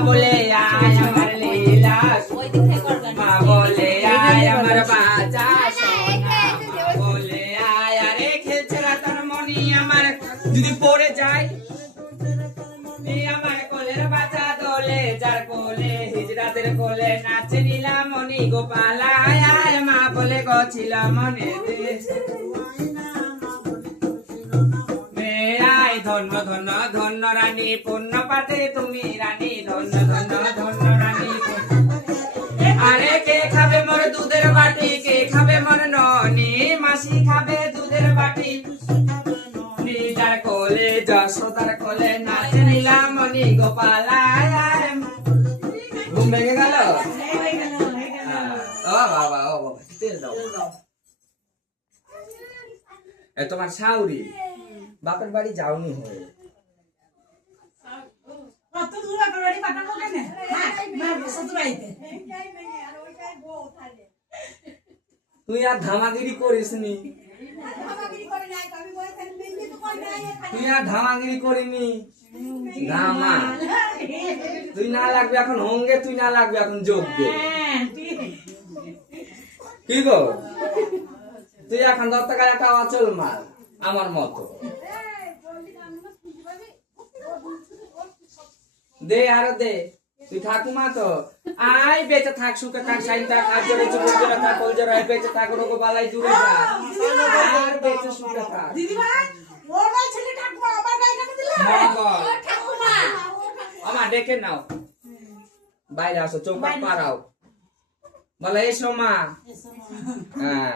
बोले आय अमर लीला माँ बोले आय अमर बाजा सोना माँ बोले आय अरे खेलछरा तार मनी আমার যদি পড়ে যায় এই আমার কোলের বাচ্চা দোলে যার কোলে হিজরাতের কোলে নাচে নীলামণি গোপাল আয় আয় মা বলে গছিল মনে দেশ ধন্য ধন্য ধন্য রানী পূর্ণ পাতে তুমি রানী ধন্য ধন্য ধন্য রানী আরে কে খাবে মোর দুধের বাটি কে খাবে মোর ননি মাসি খাবে দুধের বাটি নীলার কোলে যশোদার কোলে নাচে নীলামণি গোপাল ঘুম ভেঙে গেল ও বাবা ও বাবা তেল দাও এ তোমার শাউরি বাপের বাড়ি যাওনি হয়ে কত দূর বাপের বাড়ি পাঠাবো কেন হ্যাঁ মা শ্বশুর বাড়িতে তুই আর ধামাগিরি করিস নি তুই আর ধামাগিরি করিনি ধামা তুই না লাগবে এখন হঙ্গে তুই না লাগবে এখন যোগ্যে কি গো তুই এখন 10 টাকা একটা অচল মাল আমার মতো দে আর দে তুই ঠাকুমা তো আই বেঁচে থাক সুখে থাক সাইনটা কাজ করে চুপ করে থাক কল জরা বেঁচে থাক রোগ বালাই দূরে যা আর বেঁচে সুখে থাক দিদি ভাই ওর ভাই ছেলে ঠাকুমা আমার গায়ে কেন দিলে ঠাকুমা আমা ডেকে নাও বাইরে আসো চৌকাট পারাও বলে এসো মা হ্যাঁ